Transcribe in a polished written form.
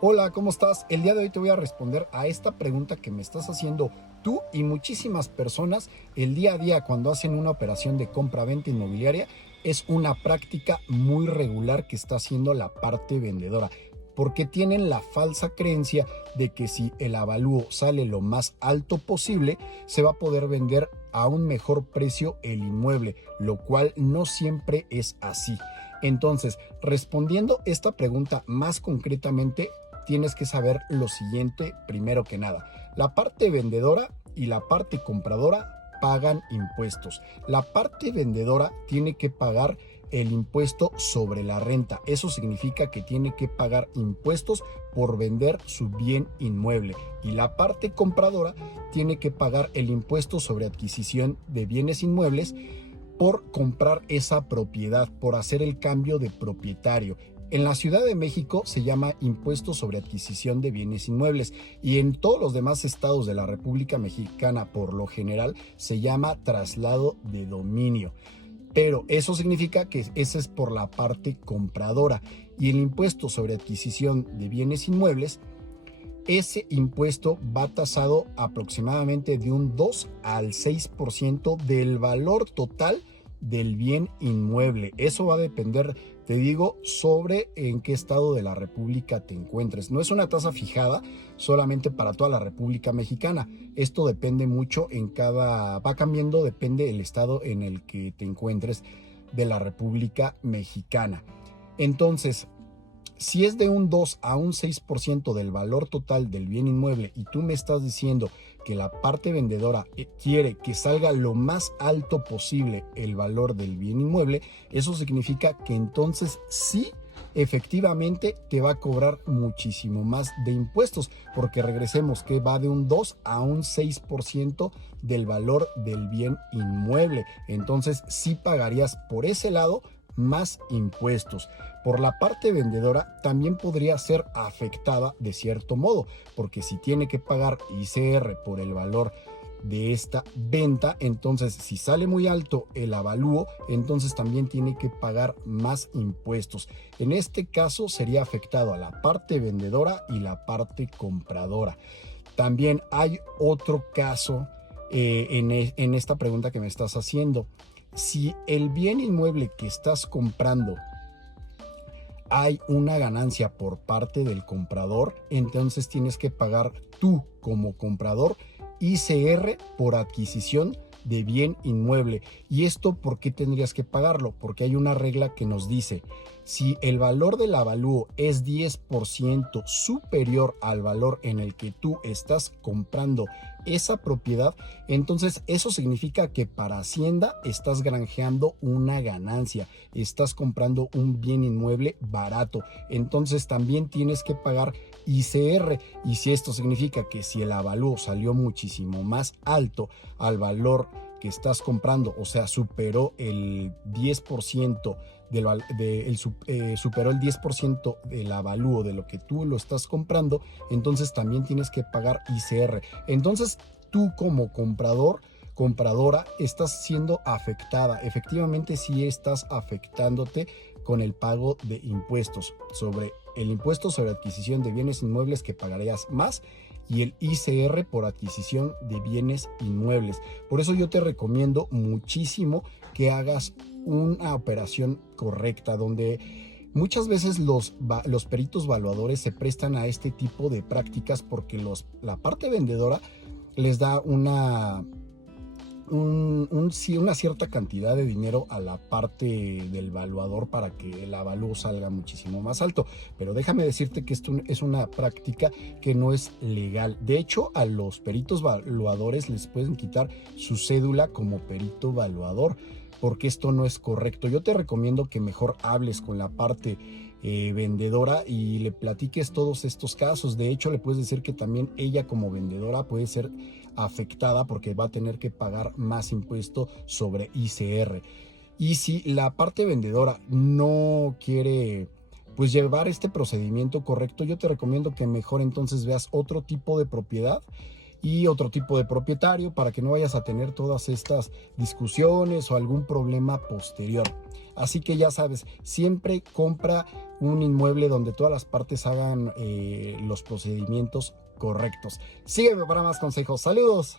Hola, ¿cómo estás? El día de hoy te voy a responder a esta pregunta que me estás haciendo tú y muchísimas personas el día a día cuando hacen una operación de compra-venta inmobiliaria. Es una práctica muy regular que está haciendo la parte vendedora, porque tienen la falsa creencia de que si el avalúo sale lo más alto posible, se va a poder vender a un mejor precio el inmueble, lo cual no siempre es así. Entonces, respondiendo esta pregunta más concretamente, tienes que saber lo siguiente primero que nada. La parte vendedora y la parte compradora pagan impuestos. La parte vendedora tiene que pagar el impuesto sobre la renta. Eso significa que tiene que pagar impuestos por vender su bien inmueble. Y la parte compradora tiene que pagar el impuesto sobre adquisición de bienes inmuebles por comprar esa propiedad, por hacer el cambio de propietario. En la Ciudad de México se llama impuesto sobre adquisición de bienes inmuebles y en todos los demás estados de la República Mexicana por lo general se llama traslado de dominio. Pero eso significa que esa es por la parte compradora, y el impuesto sobre adquisición de bienes inmuebles, ese impuesto va tasado aproximadamente de un 2 al 6% del valor total del bien inmueble. Eso va a depender, te digo, sobre en qué estado de la República te encuentres. No es una tasa fijada solamente para toda la República Mexicana. Esto depende mucho va cambiando, depende del estado en el que te encuentres de la República Mexicana. Entonces, si es de un 2 a un 6% del valor total del bien inmueble y tú me estás diciendo que la parte vendedora quiere que salga lo más alto posible el valor del bien inmueble, eso significa que entonces sí, efectivamente te va a cobrar muchísimo más de impuestos, porque regresemos que va de un 2 a un 6% del valor del bien inmueble. Entonces sí pagarías por ese lado más impuestos. Por la parte vendedora también podría ser afectada de cierto modo, porque si tiene que pagar ICR por el valor de esta venta, entonces si sale muy alto el avalúo, entonces también tiene que pagar más impuestos. En este caso sería afectado a la parte vendedora y la parte compradora. También hay otro caso en esta pregunta que me estás haciendo. Si el bien inmueble que estás comprando hay una ganancia por parte del comprador, entonces tienes que pagar tú como comprador ICR por adquisición de bien inmueble. ¿Y esto por qué tendrías que pagarlo? Porque hay una regla que nos dice: si el valor del avalúo es 10% superior al valor en el que tú estás comprando esa propiedad, entonces eso significa que para Hacienda estás granjeando una ganancia, estás comprando un bien inmueble barato, entonces también tienes que pagar ICR. Y si esto significa que si el avalúo salió muchísimo más alto al valor que estás comprando, o sea, superó el 10% superó el 10% del avalúo de lo que tú lo estás comprando, entonces también tienes que pagar ICR. Entonces tú como compradora estás siendo afectada. Efectivamente sí estás afectándote con el pago de impuestos, sobre el impuesto sobre adquisición de bienes inmuebles que pagarías más, y el ICR por adquisición de bienes inmuebles. Por eso yo te recomiendo muchísimo que hagas una operación correcta, donde muchas veces los peritos valuadores se prestan a este tipo de prácticas porque la parte vendedora les da una cierta cantidad de dinero a la parte del valuador para que el avalúo salga muchísimo más alto. Pero déjame decirte que esto es una práctica que no es legal. De hecho, a los peritos valuadores les pueden quitar su cédula como perito valuador, porque esto no es correcto. Yo te recomiendo que mejor hables con la parte vendedora y le platiques todos estos casos. De hecho, le puedes decir que también ella como vendedora puede ser afectada porque va a tener que pagar más impuesto sobre ICR. Y si la parte vendedora no quiere pues llevar este procedimiento correcto, yo te recomiendo que mejor entonces veas otro tipo de propiedad y otro tipo de propietario para que no vayas a tener todas estas discusiones o algún problema posterior. Así que ya sabes, siempre compra un inmueble donde todas las partes hagan los procedimientos correctos. Sígueme para más consejos. Saludos.